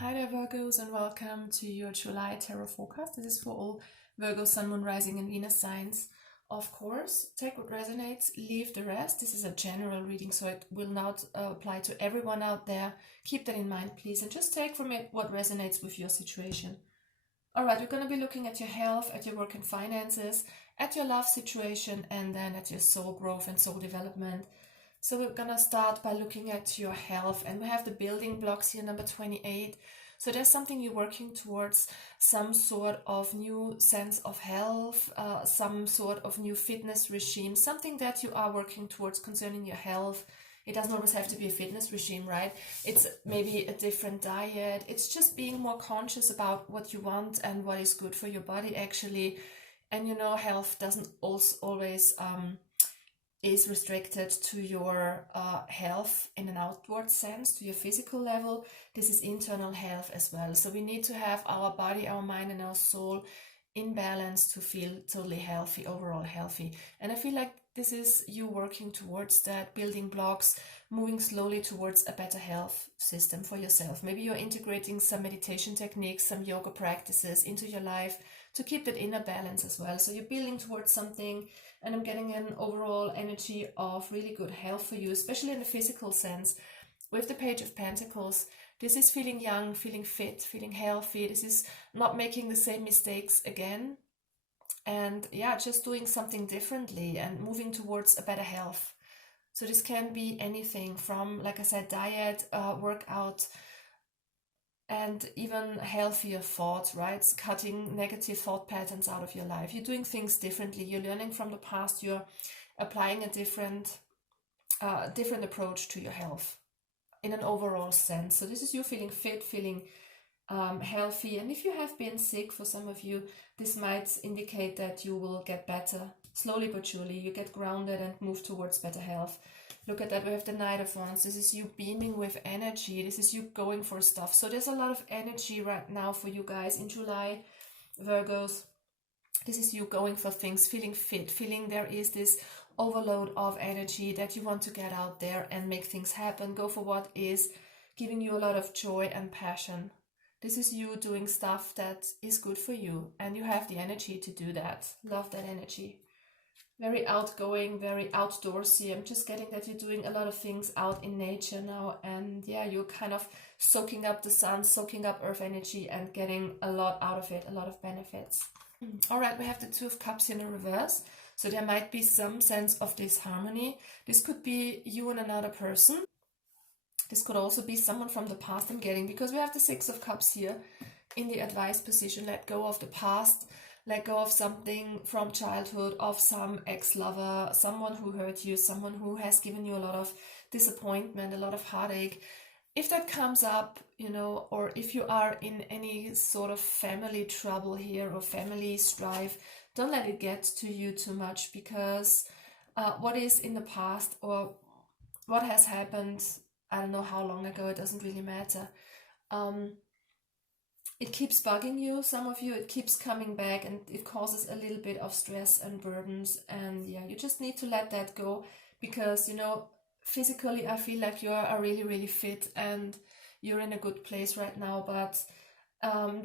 Hi there, Virgos, and welcome to your July tarot forecast. This is for all Virgo, Sun, Moon, Rising, and Venus signs. Of course, take what resonates, leave the rest. This is a general reading, so it will not apply to everyone out there. Keep that in mind, please, and just take from it what resonates with your situation. All right, we're going to be looking at your health, at your work and finances, at your love situation, and then at your soul growth and soul development. So we're gonna start by looking at your health, and we have the building blocks here, number 28. So there's something you're working towards, some sort of new sense of health, some sort of new fitness regime, something that you are working towards concerning your health. It doesn't always have to be a fitness regime, right? It's maybe a different diet. It's just being more conscious about what you want and what is good for your body, actually. And health doesn't also always is restricted to your health in an outward sense, to your physical level. This is internal health as well. So we need to have our body, our mind, and our soul in balance to feel totally healthy, overall healthy. And I feel like this is you working towards that, building blocks, moving slowly towards a better health system for yourself. Maybe you're integrating some meditation techniques, some yoga practices into your life to keep that inner balance as well. So you're building towards something, and I'm getting an overall energy of really good health for you, especially in the physical sense. With the Page of Pentacles, this is feeling young, feeling fit, feeling healthy. This is not making the same mistakes again. And yeah, just doing something differently and moving towards a better health. So this can be anything from, like I said, diet, workout, and even healthier thoughts, right? Cutting negative thought patterns out of your life. You're doing things differently. You're learning from the past. You're applying a different approach to your health in an overall sense. So this is you feeling fit, feeling healthy. And if you have been sick, for some of you, this might indicate that you will get better. Slowly but surely, you get grounded and move towards better health. Look at that, we have the Knight of Wands. This is you beaming with energy. This is you going for stuff. So there's a lot of energy right now for you guys in July, Virgos. This is you going for things, feeling fit, feeling there is this overload of energy that you want to get out there and make things happen. Go for what is giving you a lot of joy and passion. This is you doing stuff that is good for you, and you have the energy to do that. Love that energy. Very outgoing, very outdoorsy. I'm just getting that you're doing a lot of things out in nature now, and yeah, you're kind of soaking up the sun, soaking up earth energy, and getting a lot out of it, a lot of benefits. All right, we have the Two of Cups in the reverse, so there might be some sense of disharmony. This could be you and another person. This could also be someone from the past, I'm getting, because we have the Six of Cups here in the advice position. Let go of the past. Let go of something from childhood, of some ex-lover, someone who hurt you, someone who has given you a lot of disappointment, a lot of heartache. If that comes up, or if you are in any sort of family trouble here or family strife, don't let it get to you too much, because what is in the past or what has happened, I don't know how long ago, it doesn't really matter. It keeps bugging you, some of you, it keeps coming back, and it causes a little bit of stress and burdens. And yeah, you just need to let that go, because, physically, I feel like you are really, really fit and you're in a good place right now, but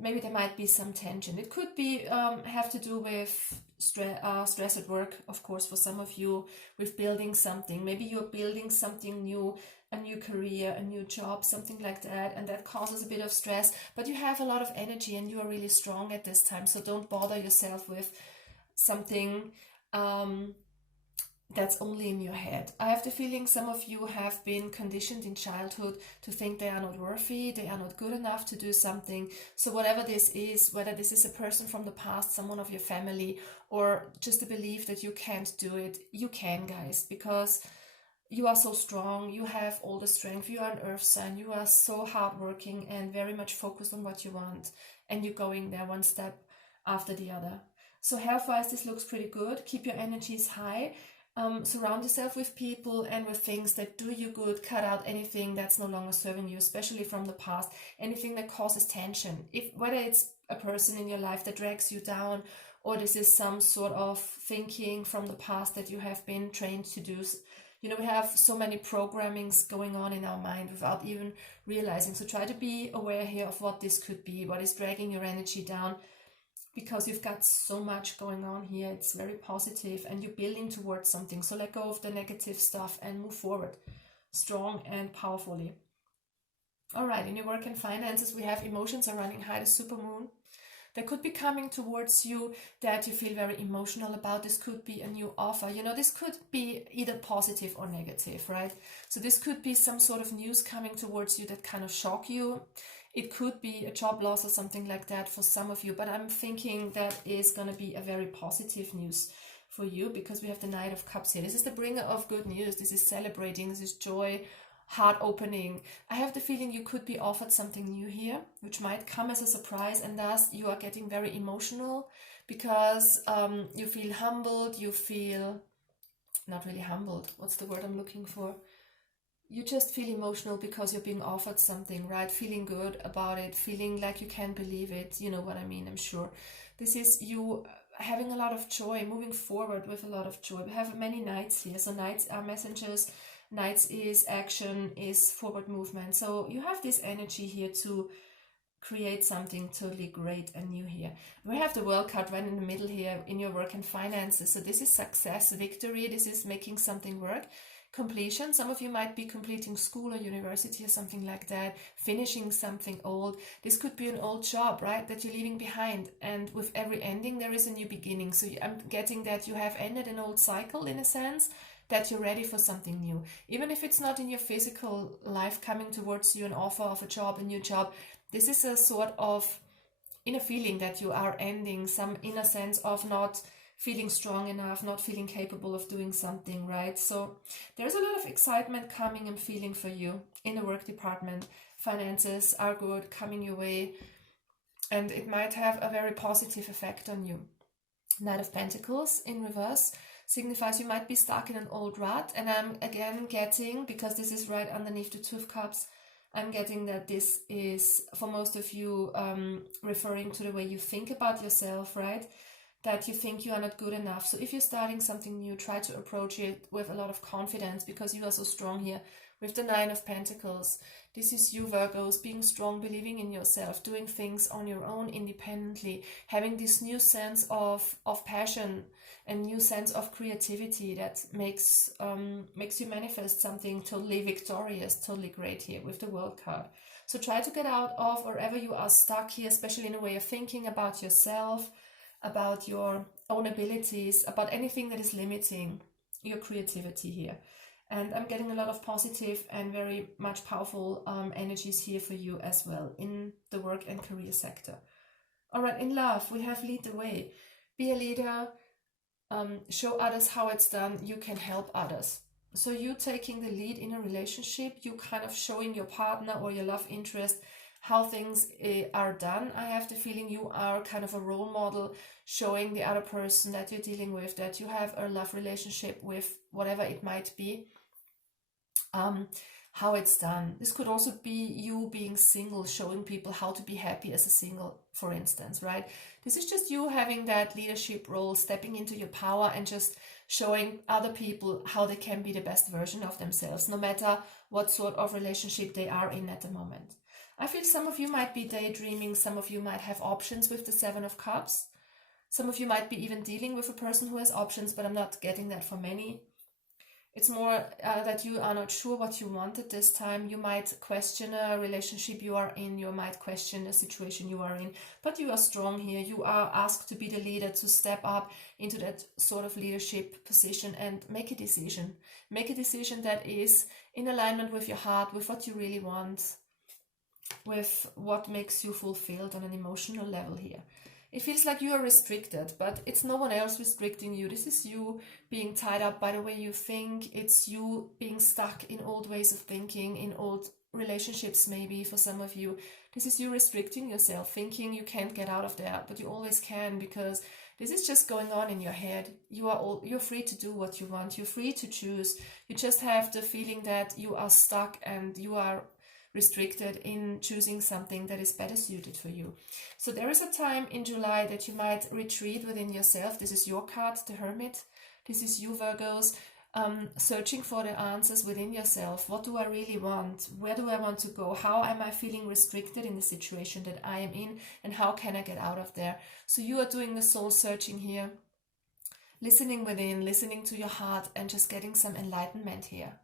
maybe there might be some tension. It could be have to do with stress at work, of course, for some of you, with building something. Maybe you're building something new, a new career, a new job, something like that, and that causes a bit of stress, but you have a lot of energy and you are really strong at this time, so don't bother yourself with something that's only in your head. I have the feeling some of you have been conditioned in childhood to think they are not worthy, they are not good enough to do something. So whatever this is, whether this is a person from the past, someone of your family, or just a belief that you can't do it, you can, guys, because you are so strong, you have all the strength, you are an earth sign, you are so hardworking and very much focused on what you want, and you're going there one step after the other. So health-wise, this looks pretty good. Keep your energies high. Surround yourself with people and with things that do you good. Cut out anything that's no longer serving you, especially from the past, anything that causes tension. Whether it's a person in your life that drags you down, or this is some sort of thinking from the past that you have been trained to do, You know, we have so many programmings going on in our mind without even realizing. So try to be aware here of what this could be, what is dragging your energy down, because you've got so much going on here. It's very positive and you're building towards something. So let go of the negative stuff and move forward strong and powerfully. All right, in your work and finances, we have emotions are running high, the supermoon. That could be coming towards you that you feel very emotional about. This could be a new offer. You know, this could be either positive or negative, right? So this could be some sort of news coming towards you that kind of shock you. It could be a job loss or something like that for some of you, but I'm thinking that is going to be a very positive news for you, because we have the Knight of Cups here. This is the bringer of good news. This is celebrating. This is joy, heart opening. I have the feeling you could be offered something new here, which might come as a surprise, and thus you are getting very emotional because you feel humbled. You feel not really humbled. What's the word I'm looking for? You just feel emotional because you're being offered something, right? Feeling good about it, feeling like you can't believe it. You know what I mean, I'm sure. This is you having a lot of joy, moving forward with a lot of joy. We have many knights here. So knights are messengers. Knights is action, is forward movement. So you have this energy here to create something totally great and new here. We have the World card right in the middle here in your work and finances. So this is success, victory. This is making something work. Completion. Some of you might be completing school or university or something like that, finishing something old. This could be an old job, right, that you're leaving behind. And with every ending, there is a new beginning. So I'm getting that you have ended an old cycle in a sense, that you're ready for something new. Even if it's not in your physical life coming towards you, an offer of a job, a new job, this is a sort of inner feeling that you are ending some inner sense of not feeling strong enough, not feeling capable of doing something, right? So there's a lot of excitement coming and feeling for you in the work department. Finances are good, coming your way, and it might have a very positive effect on you. Knight of Pentacles in reverse signifies you might be stuck in an old rut, and I'm again getting, because this is right underneath the Two of Cups, I'm getting that this is, for most of you, referring to the way you think about yourself, right? That you think you are not good enough. So if you're starting something new, try to approach it with a lot of confidence, because you are so strong here with the Nine of Pentacles. This is you, Virgos, being strong, believing in yourself, doing things on your own independently, having this new sense of passion and new sense of creativity that makes you manifest something totally victorious, totally great here with the World card. So try to get out of wherever you are stuck here, especially in a way of thinking about yourself, about your own abilities, about anything that is limiting your creativity here. And I'm getting a lot of positive and very much powerful energies here for you as well in the work and career sector. All right, in love, we have lead the way. Be a leader, show others how it's done. You can help others. So you taking the lead in a relationship, you kind of showing your partner or your love interest how things are done. I have the feeling you are kind of a role model, showing the other person that you're dealing with, that you have a love relationship with, whatever it might be, how it's done. This could also be you being single, showing people how to be happy as a single, for instance, right? This is just you having that leadership role, stepping into your power and just showing other people how they can be the best version of themselves, no matter what sort of relationship they are in at the moment. I feel some of you might be daydreaming, some of you might have options with the Seven of Cups. Some of you might be even dealing with a person who has options, but I'm not getting that for many. It's more that you are not sure what you want at this time. You might question a relationship you are in, you might question a situation you are in, but you are strong here. You are asked to be the leader, to step up into that sort of leadership position and make a decision. Make a decision that is in alignment with your heart, with what you really want, with what makes you fulfilled on an emotional level here. It feels like you are restricted, but it's no one else restricting you. This is you being tied up by the way you think. It's you being stuck in old ways of thinking, in old relationships maybe for some of you. This is you restricting yourself, thinking you can't get out of there, but you always can, because this is just going on in your head. You're free to do what you want. You're free to choose. You just have the feeling that you are stuck and you are restricted in choosing something that is better suited for you. So there is a time in July that you might retreat within yourself. This is your card, the Hermit. This is you, Virgos, searching for the answers within yourself. What do I really want? Where do I want to go? How am I feeling restricted in the situation that I am in? And how can I get out of there? So you are doing the soul searching here, listening within, listening to your heart, and just getting some enlightenment here.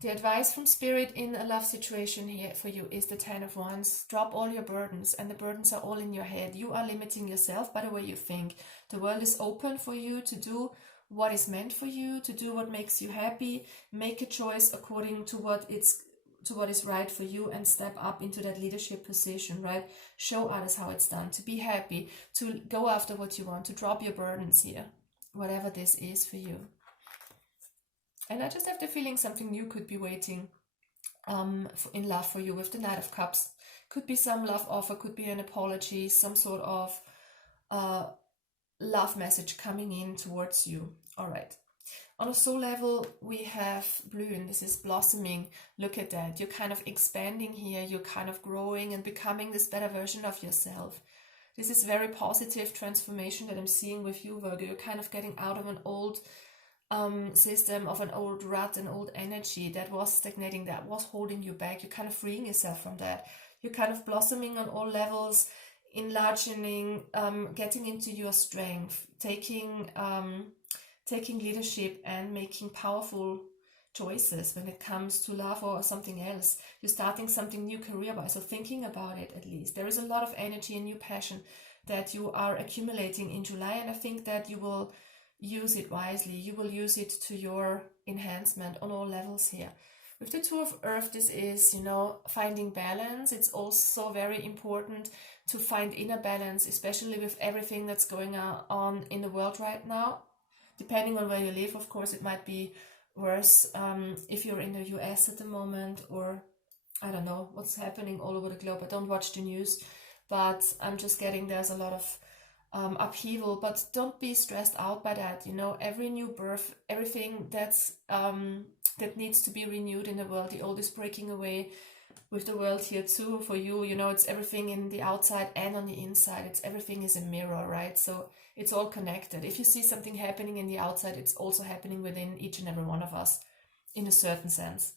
The advice from Spirit in a love situation here for you is the 10 of Wands. Drop all your burdens, and the burdens are all in your head. You are limiting yourself by the way you think. The world is open for you to do what is meant for you, to do what makes you happy. Make a choice according to what is right for you, and step up into that leadership position, right? Show others how it's done, to be happy, to go after what you want, to drop your burdens here, whatever this is for you. And I just have the feeling something new could be waiting in love for you with the Knight of Cups. Could be some love offer, could be an apology, some sort of love message coming in towards you. All right. On a soul level, we have bloom. This is blossoming. Look at that. You're kind of expanding here. You're kind of growing and becoming this better version of yourself. This is very positive transformation that I'm seeing with you, Virgo. You're kind of getting out of an old system, of an old rut, an old energy that was stagnating, that was holding you back. You're kind of freeing yourself from that. You're kind of blossoming on all levels, enlarging, getting into your strength, taking leadership and making powerful choices when it comes to love or something else. You're starting something new career-wise, so thinking about it at least. There is a lot of energy and new passion that you are accumulating in July, and I think that you will use it wisely. You will use it to your enhancement on all levels here. With the Two of Earth, this is, finding balance. It's also very important to find inner balance, especially with everything that's going on in the world right now. Depending on where you live, of course, it might be worse if you're in the US at the moment, or I don't know what's happening all over the globe. I don't watch the news, but I'm just getting there's a lot of upheaval. But don't be stressed out by that. Every new birth, everything that needs to be renewed in the world, the old is breaking away with the world here too for you. It's everything in the outside and on the inside. Everything is a mirror, right? So it's all connected. If you see something happening in the outside, it's also happening within each and every one of us in a certain sense.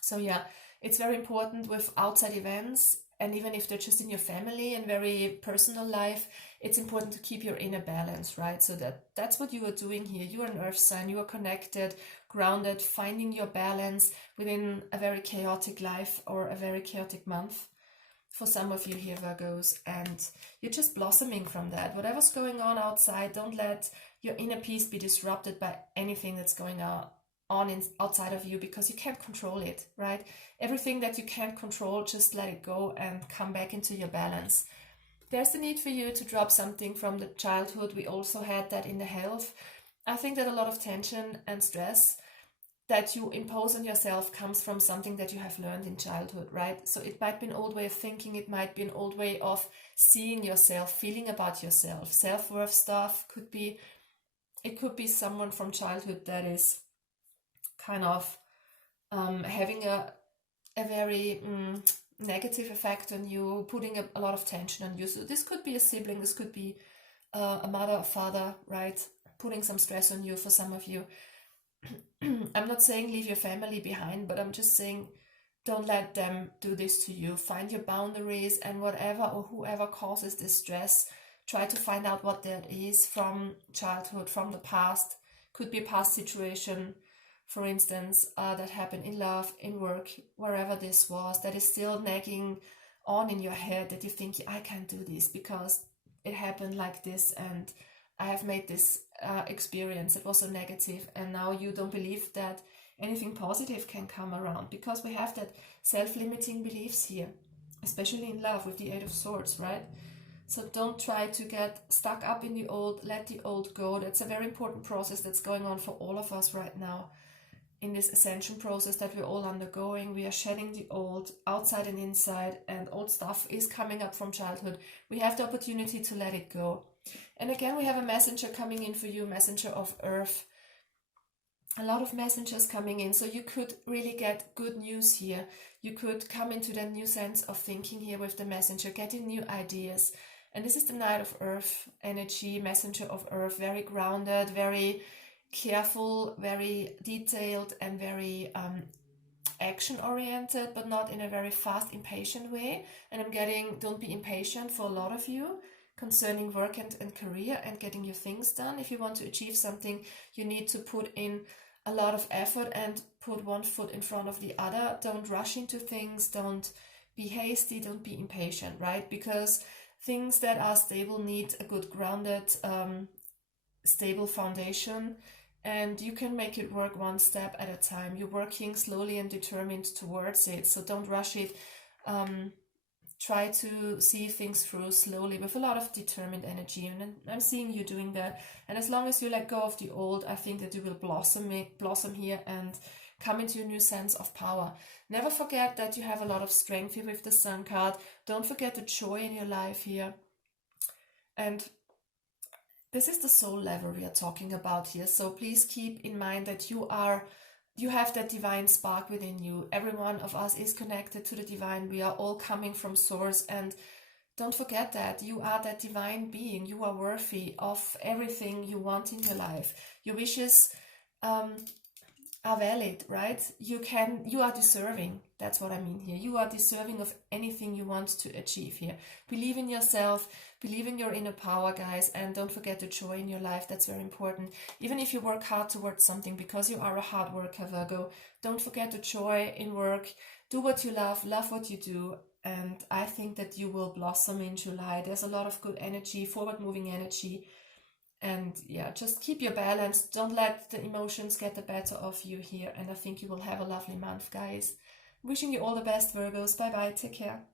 So yeah, it's very important with outside events, and even if they're just in your family and very personal life, it's important to keep your inner balance, right? So that's what you are doing here. You are an earth sign, you are connected, grounded, finding your balance within a very chaotic life or a very chaotic month. For some of you here, Virgos, and you're just blossoming from that. Whatever's going on outside, don't let your inner peace be disrupted by anything that's going on outside of you, because you can't control it, right? Everything that you can't control, just let it go and come back into your balance. There's the need for you to drop something from the childhood. We also had that in the health. I think that a lot of tension and stress that you impose on yourself comes from something that you have learned in childhood, right? So it might be an old way of thinking, it might be an old way of seeing yourself, feeling about yourself. Self-worth stuff could be someone from childhood that is kind of having a very negative effect on you, putting a lot of tension on you. So this could be a sibling, this could be a mother or father, right? Putting some stress on you for some of you. I'm not saying leave your family behind, but I'm just saying don't let them do this to you. Find your boundaries, and whatever or whoever causes this stress, try to find out what that is from childhood, from the past. Could be a past situation, for instance, that happened in love, in work, wherever this was, that is still nagging on in your head, that you think, I can't do this because it happened like this and I have made this experience that was so negative, and now you don't believe that anything positive can come around, because we have that self-limiting beliefs here, especially in love with the Eight of Swords, right? So don't try to get stuck up in the old, let the old go. That's a very important process that's going on for all of us right now in this ascension process that we're all undergoing. We are shedding the old outside and inside, and old stuff is coming up from childhood. We have the opportunity to let it go. And again, we have a messenger coming in for you, messenger of earth. A lot of messengers coming in, so you could really get good news here. You could come into that new sense of thinking here with the messenger, getting new ideas. And this is the Knight of Earth energy, messenger of earth, very grounded, very careful, very detailed, and very action oriented, but not in a very fast, impatient way. And I'm getting, don't be impatient for a lot of you concerning work and career and getting your things done. If you want to achieve something, you need to put in a lot of effort and put one foot in front of the other. Don't rush into things, don't be hasty, don't be impatient, right? Because things that are stable need a good grounded, stable foundation, and you can make it work one step at a time. You're working slowly and determined towards it, so don't rush it. Try to see things through slowly with a lot of determined energy, and I'm seeing you doing that. And as long as you let go of the old, I think that you will blossom here and come into a new sense of power. Never forget that you have a lot of strength here with the Sun card. Don't forget the joy in your life here. And this is the soul level we are talking about here. So please keep in mind that you have that divine spark within you. Every one of us is connected to the divine. We are all coming from source, and don't forget that you are that divine being. You are worthy of everything you want in your life. Your wishes are valid, right? You are deserving. That's what I mean here. You are deserving of anything you want to achieve here. Believe in yourself, believe in your inner power, guys, and don't forget the joy in your life. That's very important. Even if you work hard towards something, because you are a hard worker, Virgo, don't forget the joy in work. Do what you love what you do, and I think that you will blossom in July. There's a lot of good energy, forward-moving energy. And yeah, just keep your balance. Don't let the emotions get the better of you here. And I think you will have a lovely month, guys. Wishing you all the best, Virgos. Bye bye. Take care.